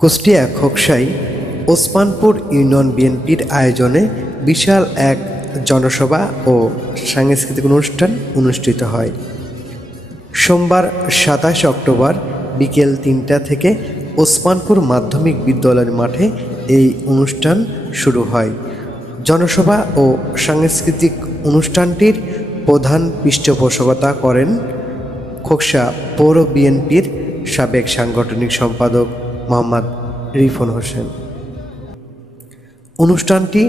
Kushtia খোকসায় Osmanpur union বিএনপির আয়োজনে বিশাল এক জনসভা ও সাংস্কৃতিক অনুষ্ঠান অনুষ্ঠিত হয়। সোমবার ২৭ অক্টোবর বিকেল ৩টা থেকে ওসমানপুর মাধ্যমিক বিদ্যালয়ের মাঠে এই অনুষ্ঠান শুরু হয়। জনসভা ও সাংস্কৃতিক অনুষ্ঠানটির প্রধান পৃষ্ঠপোষকতা করেন খোকসা পৌর বিএনপির সাবেক সাংগঠনিক সম্পাদক মোহাম্মদ রিফন হোসেন। অনুষ্ঠানটি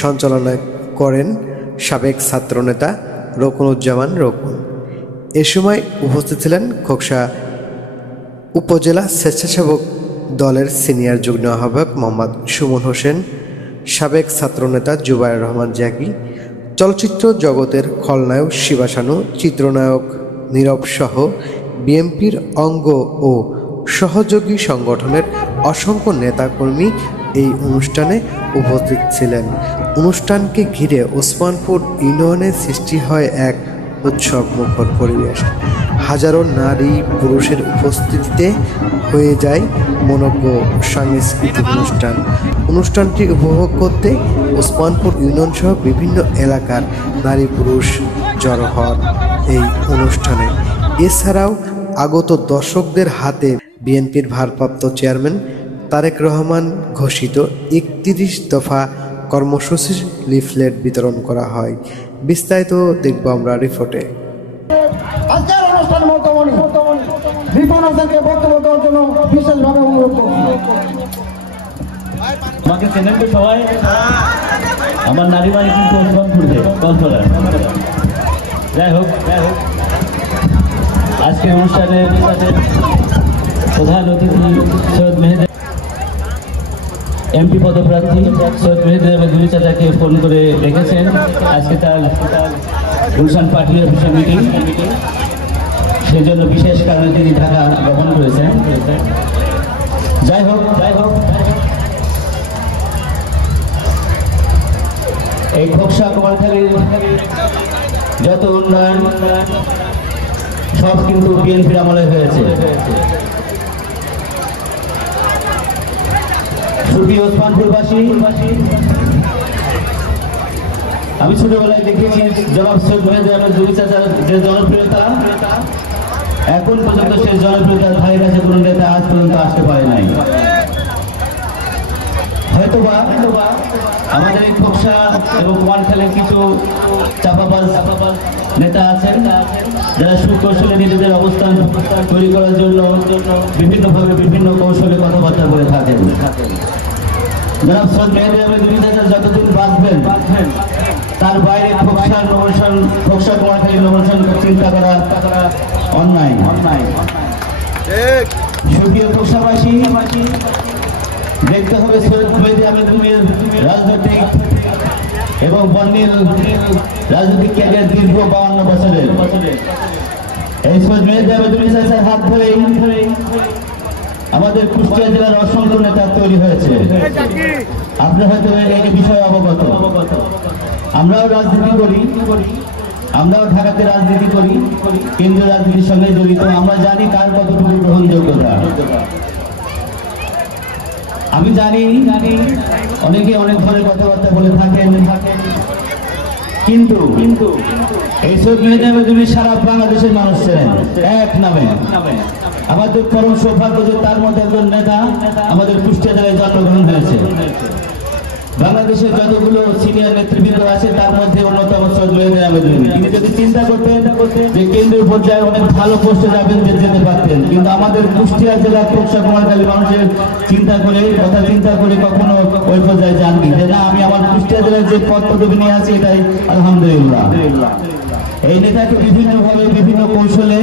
সঞ্চালনা করেন সাবেক ছাত্রনেতা রকুনুজ্জামান রকুন। এ সময় উপস্থিত ছিলেন খোকসা উপজেলা স্বেচ্ছাসেবক দলের সিনিয়র যুগ্ম আহ্বায়ক মোহাম্মদ সুমন হোসেন, সাবেক ছাত্রনেতা জুবায়ের রহমান জ্যাকি, চলচ্চিত্র জগতের খলনায়ক শিবা শানু, চিত্রনায়ক নীরব সহ বিএনপির অঙ্গ ও সহযোগী সংগঠনের অসংখ্য নেতাকর্মী এই অনুষ্ঠানে উপস্থিত ছিলেন। অনুষ্ঠানকে ঘিরে ওসমানপুর ইউনিয়নে সৃষ্টি হয় এক উৎসব মুখর পরিবেশ। হাজারো নারী পুরুষের উপস্থিতিতে হয়ে যায় মনোজ্ঞ সাংস্কৃতিক অনুষ্ঠানটি উপভোগ করতে ওসমানপুর ইউনিয়ন সহ বিভিন্ন এলাকার নারী পুরুষ জড়ো হন এই অনুষ্ঠানে। এছাড়াও আগত দর্শকদের হাতে বিএনপির ভারপ্রাপ্ত চেয়ারম্যান তারেক রহমান ঘোষিত ৩১ দফা কর্মসূচির লিফলেট বিতরণ করা হয়। বিস্তারিত দেখব আমরা রিপোর্টে। আজকের অনুষ্ঠান রিপন হোসেনকে বক্তব্য দেওয়ার জন্য বিশেষভাবে অনুরোধ করছি। আমাকে চেনেন তো সবাই? আমার নারী বাড়ি কিন্তু ওসমানপুরে কলতলায়। যাই হোক আজকের অনুষ্ঠানের প্রধান অতিথি সৈয়দ মেহেদি এমপি পদপ্রার্থী সৈয়দ মেহেদি দুই চাচাকে ফোন করে রেখেছেন। আজকে তার গুলশান পার্টি অফিসের মিটিং, সেই জন্য বিশেষ কারণে তিনি ঢাকা গমন করেছেন। যাই হোক এই খোকসা কুমারখালীর যত উন্নয়ন সব কিন্তু বিএনপির আমলে হয়েছে। সুপ্রিয় ওসমানপুরবাসী, আমি ছোটবেলায় দেখেছি জনাব সৈয়দ মেহেদি দুই চাচার যে জনপ্রিয়তা, এখন পর্যন্ত সেই জনপ্রিয়তার ধারে কাছে কোনো নেতা আজ পর্যন্ত আসতে পারে নাই। হয়তোবা আমাদের এই খোকসা এবং কুমারখালীর কিছু চাপাবাজ নেতা আছেন যারা সুকৌশলে নিজেদের অবস্থান তৈরি করার জন্য বিভিন্নভাবে বিভিন্ন কৌশলে কথাবার্তা বলে থাকেন। জনাব সৈয়দ মেহেদি দুই চাচা যতদিন বাঁচবেন তার বাইরে খোকসা কুমারখালী নবসান চিন্তা করা অন্যায়। সুপ্রিয় খোকসাবাসী, দেখতে হবে সৈয়দ মেহেদি রাজনৈতিক এবং বর্ণিল রাজনৈতিক ক্যারিয়ার দীর্ঘ 52 বছরের। এই সৈয়দ মেহেদি হাত ধরে আমাদের কুষ্টিয়া জেলার অসংখ্য নেতা তৈরি হয়েছে। আপনারা হয়তো এই বিষয়ে অবগত। আমরাও রাজনীতি করি, আমরাও ঢাকাতে রাজনীতি করি, কেন্দ্রীয় রাজনীতির সঙ্গে জড়িত। আমরা জানি কার কতটুকু গ্রহণযোগ্যতা। আমি জানি অনেকে অনেক ধরনের কথাবার্তা বলে থাকেন, কিন্তু এই সৈয়দ মেহেদি সারা বাংলাদেশের মানুষ ছিলেন এক নামে। আমাদের পরম সৌভাগ্য যে তার মধ্যে একজন নেতা আমাদের কুষ্টিয়া জেলায় জন্মগ্রহণ হয়েছে। বাংলাদেশের যতগুলো সিনিয়র নেতৃবৃন্দ আছে তার মধ্যে অন্যতম সৈয়দ মেহেদি। তিনি যদি চিন্তা করতেন যে কেন্দ্রীয় পর্যায়ে অনেক ভালো পোস্টে যাবেন, যেতে পারতেন, কিন্তু আমাদের কুষ্টিয়া জেলা খোকসা কুমারখালী মানুষের কথা চিন্তা করে কখনো ওই পর্যায়ে যাননি যে না, আমি আমার কুষ্টিয়া জেলার যে পদ পদবি নিয়ে আছি এটাই আলহামদুলিল্লাহ। এই নেতাকে বিভিন্নভাবে বিভিন্ন কৌশলে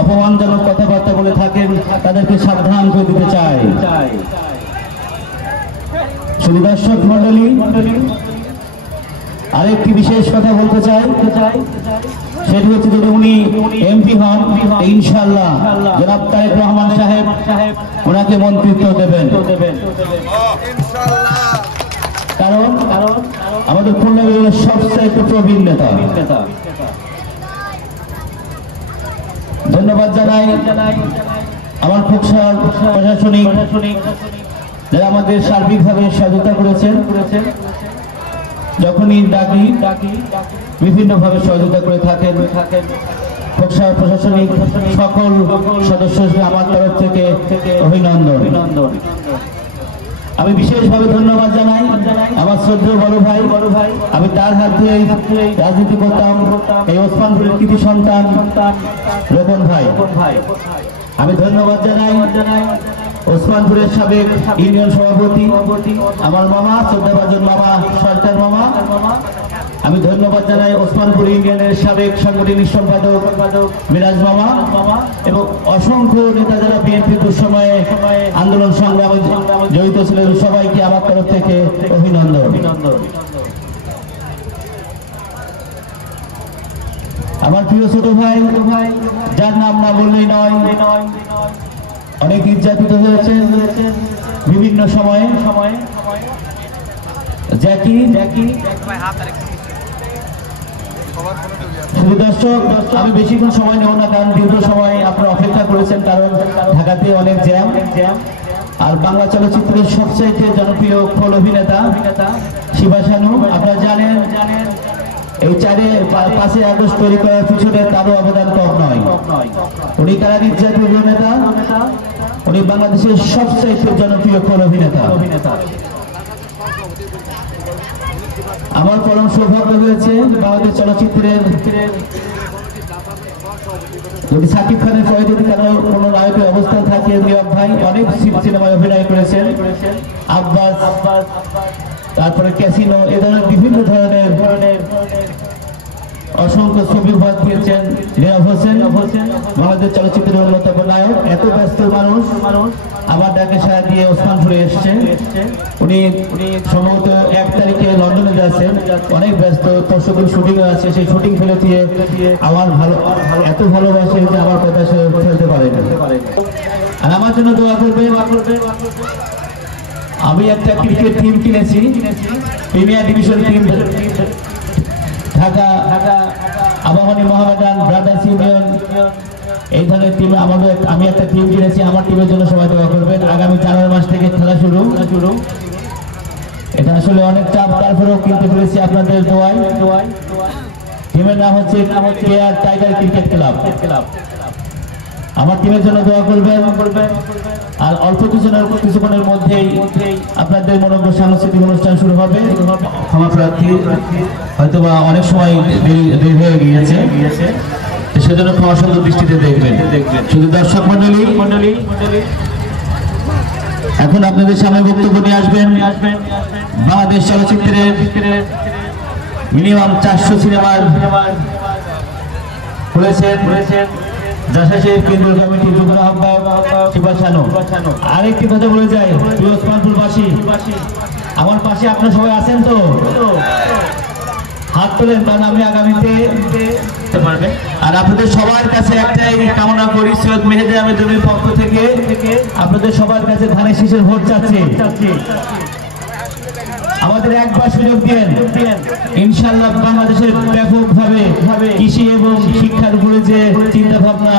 অপমানজনক কথাবার্তা বলে থাকেন, তাদেরকে সাবধান করে দিতে চাই। শুধু দর্শক মন্ডলী, আরেকটি বিশেষ কথা বলতে চাই, সেটি হচ্ছে যদি উনি এমপি হন, ইনশাআল্লাহ জনাব তারেক রহমান সাহেব ওনাকে মন্ত্রিত্ব দেবেন। কারণ আমাদের খুলনা সবচেয়ে প্রবীণ নেতা। ধন্যবাদ জানাই আমার খোকসা প্রশাসনিক যারা আমাদের সার্বিকভাবে সহায়তা করেছেন, যখনই ডাকি বিভিন্নভাবে সহযোগিতা করে থাকেন। খোকসা প্রশাসনিক সকল সদস্যকে আমার তরফ থেকে অভিনন্দন। আমি বিশেষভাবে ধন্যবাদ জানাই আমার শ্রদ্ধেয় বড় ভাই, আমি তার হাত ধরে রাজনীতি করতাম, এই ওসমানপুরের কৃতি সন্তান রোকন ভাই। আমি ধন্যবাদ জানাই ওসমানপুরের সাবেক ইউনিয়ন সভাপতি আমার মামা, শ্রদ্ধাভাজন মামা সরকার মামা। আমি ধন্যবাদ জানাই ওসমানপুর ইউনিয়নের সাবেক সাংগঠনিক সম্পাদক মিরাজ মামা এবং অসংখ্য নেতা যারা বিএনপির দুঃসময়ে আন্দোলন সংগ্রামে জড়িত ছিলেন, সবাইকে আমার তরফ থেকে অভিনন্দন। আমার প্রিয় ছোট ভাই, যার নাম না বললেই নয়, অনেক নির্যাতিত হয়েছে বিভিন্ন সময়ে। জ্যাকি শুধু দর্শক, আমি বেশিক্ষণ সময় নেব না, কারণ দীর্ঘ সময় আপনারা অপেক্ষা করেছেন, কারণ ঢাকাতে অনেক জ্যাম। আর বাংলা চলচ্চিত্রের সবচেয়ে জনপ্রিয় খোল অভিনেতা শিবা শানু, আপনারা জানেন এই 5 আগস্ট তৈরি করার পিছনে তারও অবদান কম নয়। উনি কারা নির্যাতিত অভিনেতা, উনি বাংলাদেশের সবচেয়ে জনপ্রিয় খোল অভিনেতা। আমার পরম সৌভাগ্য হয়েছে বাংলাদেশ চলচ্চিত্রের যদি সাকিব খানের পরে যদি কোন নায়কের অবস্থান থাকে, রিয়াব ভাই অনেক সিনেমায় অভিনয় করেছেন, আব্বাস, তারপরে ক্যাসিনো, এ ধরনের বিভিন্ন ধরনের অসংখ্য ছবি উপহার দিয়েছেন। রিয়াব হোসেন বাংলাদেশ চলচ্চিত্রের অন্যতম নায়ক। এত ব্যস্ত মানুষ আমার ডাকে সাড়া দিয়ে ওসমানপুরে এসছে। উনি সম্ভবত 1 তারিখে লন্ডনে যাচ্ছেন, অনেক ব্যস্ত, পরশুদিন শুটিং আছে, সেই শুটিং ফেলে দিয়ে আমার এত ভালোবাসে যে আমার কথা সে ফেলতে পারে। আর আমার জন্য দোয়া করবে। আমি একটা ক্রিকেট টিম কিনেছি, premier division team, Dhaka Abahani Mohammedan brothers union, এই ধরনের টিমে আমি একটা টিম কিনেছি। আমার টিমের জন্য সবাই দোয়া করবেন। আগামী জানুয়ারি মাস থেকে খেলা শুরু। এটা আসলে অনেক চাপ, তারপরেও কিনতে পেরেছি আপনাদের দোয়ায়। টিমের নাম হচ্ছে কেয়ার টাইগার ক্রিকেট ক্লাব। আমার টিমের জন্য দোয়া করবেন। আর অল্প কিছুক্ষণের মধ্যেই আপনাদের মনোজ্ঞ সাংস্কৃতিক অনুষ্ঠান শুরু হবে। ক্ষমা প্রার্থী, হয়তো বা অনেক সময় দেরি হয়ে গিয়েছে, সেজন্য ক্ষমা সুন্দর দৃষ্টিতে দেখবেন। শুধু দর্শক মন্ডলী, এখন আপনাদের সামনে বক্তব্য নিয়ে আসবেন বাংলাদেশ চলচ্চিত্রের মিনিমাম 400 সিনেমার করেছেন যশাসের কেন্দ্রীয় কমিটির যুগ্ম আহ্বায়ক শিবা শানু। আরেকটি কথা বলে যায়, প্রিয় ওসমানপুরবাসী, আমার পাশে আপনারা সবাই আছেন তো? হাত তোলেন, কারণ আমি আগামীতে পারবেন। আর আপনাদের সবার কাছে একটাই কামনা করি, সৈয়দ মেহেদী আহমেদ রুমির পক্ষ থেকে আপনাদের সবার কাছে ধানের শীষের ভোট চাচ্ছি। আমাদের একবার সুযোগ দিয়েন, ইনশাআল্লাহ বাংলাদেশের ব্যাপকভাবে কৃষি এবং শিক্ষার উপরে যে চিন্তা ভাবনা,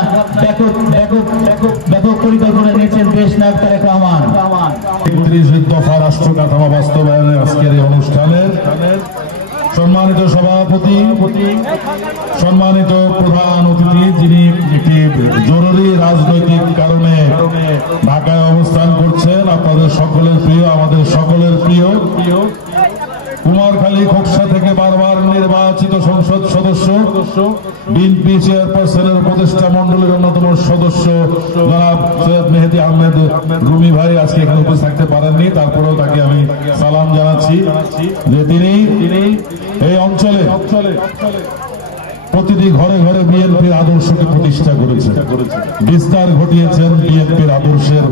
ব্যাপক পরিকল্পনা নিয়েছেন দেশ নায়ক তারেক রহমান। ৩১ দফা রাষ্ট্র কাঠামো বাস্তবায়নের আজকের এই অনুষ্ঠানের সম্মানিত সভাপতি, সম্মানিত প্রধান অতিথি, যিনি একটি জরুরি রাজনৈতিক কারণে ঢাকায় অবস্থান করছেন, আপনাদের সকলের প্রিয়, আমাদের সকলের প্রিয় কুমারখালী খোকসা থেকে বারবার নির্বাচিত সংসদ সদস্য, বিএনপি চেয়ারপারসনের উপদেষ্টা মন্ডলীর অন্যতম সদস্য জনাব সৈয়দ মেহেদী আহমেদ রুমি ভাই আজকে এখানে উপস্থিত থাকতে পারেননি, তারপরেও তাকে আমি সালাম জানাচ্ছি যে তিনি এই অঞ্চলে প্রতিটি ঘরে ঘরে বিএনপির আদর্শকে প্রতিষ্ঠা করেছেন, বিস্তার ঘটিয়েছেন বিএনপির আদর্শের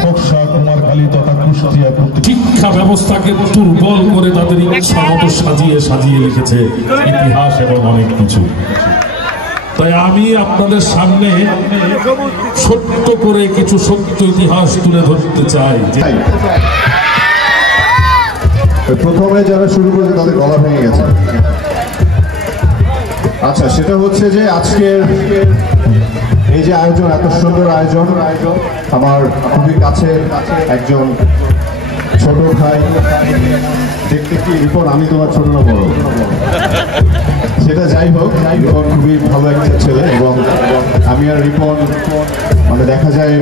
খোকসা, কুমারখালী তথা কুষ্টিয়া। শিক্ষা ব্যবস্থাকে দুর্বল করে তাদের ইচ্ছা মতো সাজিয়ে লিখেছে ইতিহাস এবং অনেক কিছু। তাই আমি আপনাদের সামনে ছোট্ট করে কিছু সত্য ইতিহাস তুলে ধরতে চাই। প্রথমে যারা শুরু করেছে তাদের গলা ভেঙে গেছে। আচ্ছা, সেটা হচ্ছে যে আজকের এই যে আয়োজন, এত সুন্দর আয়োজন, আমার খুবই কাছের একজন ছোট ভাই দেখতে কি রিপন আমি তোমার ছোট না বড়? সেটা যাই হোক, রিপন খুবই ভালো একটা ছেলে এবং আমি আর রিপন মানে দেখা যায়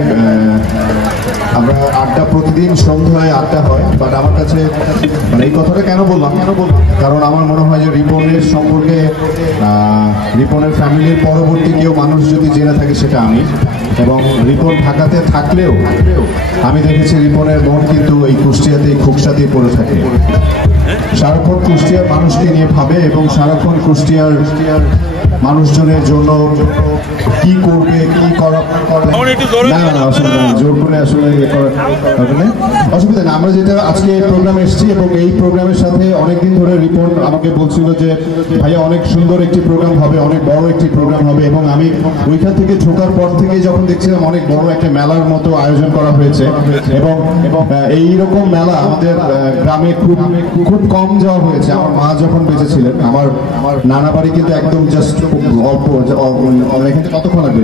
আমরা আড্ডা প্রতিদিন সন্ধ্যায় আড্ডা হয়, বাট আমার কাছে মানে এই কথাটা কেন বললাম কারণ আমার মনে হয় যে রিপনের সম্পর্কে রিপনের ফ্যামিলির পরবর্তী কেউ মানুষ যদি জেনে থাকে সেটা আমি। এবং রিপন ঢাকাতে থাকলেও আমি দেখেছি রিপনের মন কিন্তু এই কুষ্টিয়াতেই খুকসাতেই পড়ে থাকে, সারাক্ষণ কুষ্টিয়ার মানুষকে নিয়ে ভাবে এবং সারাক্ষণ কুষ্টিয়ার মানুষজনের জন্য কি করবে কি করা না না অসুবিধা নেই, জোর করে আসলে অসুবিধা নেই। আমরা যেটা আজকে প্রোগ্রামে এসেছি এবং এই প্রোগ্রামের সাথে অনেকদিন ধরে রিপন আমাকে বলছিল যে ভাইয়া অনেক সুন্দর একটি প্রোগ্রাম হবে, অনেক বড় একটি প্রোগ্রাম হবে, এবং আমি ওইখান থেকে ঢোকার পর থেকে যখন দেখছিলাম অনেক বড় একটা মেলার মতো আয়োজন করা হয়েছে এবং এইরকম মেলা আমাদের গ্রামে খুব কম যাওয়া হয়েছে। আমার মা যখন বেঁচে ছিলেন, আমার নানা বাড়ি কিন্তু একদম জাস্ট অল্প, এখানে কতক্ষণ লাগবে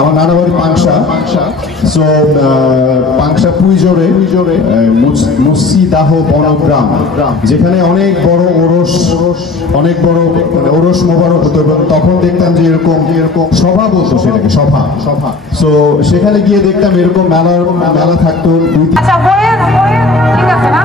আমার নানা বাড়ি পাংশা, সো পাংশা পুইজোরে মুসিদাহ বনগ্রাম, যেখানে অনেক বড় ওরস মানে ওরস মোবারক হতো এবং তখন দেখতাম যে এরকম সভা বলতো, সেটাকে সভা। সো সেখানে গিয়ে দেখতাম এরকম মেলা থাকতো। আচ্ছা ঠিক আছে না।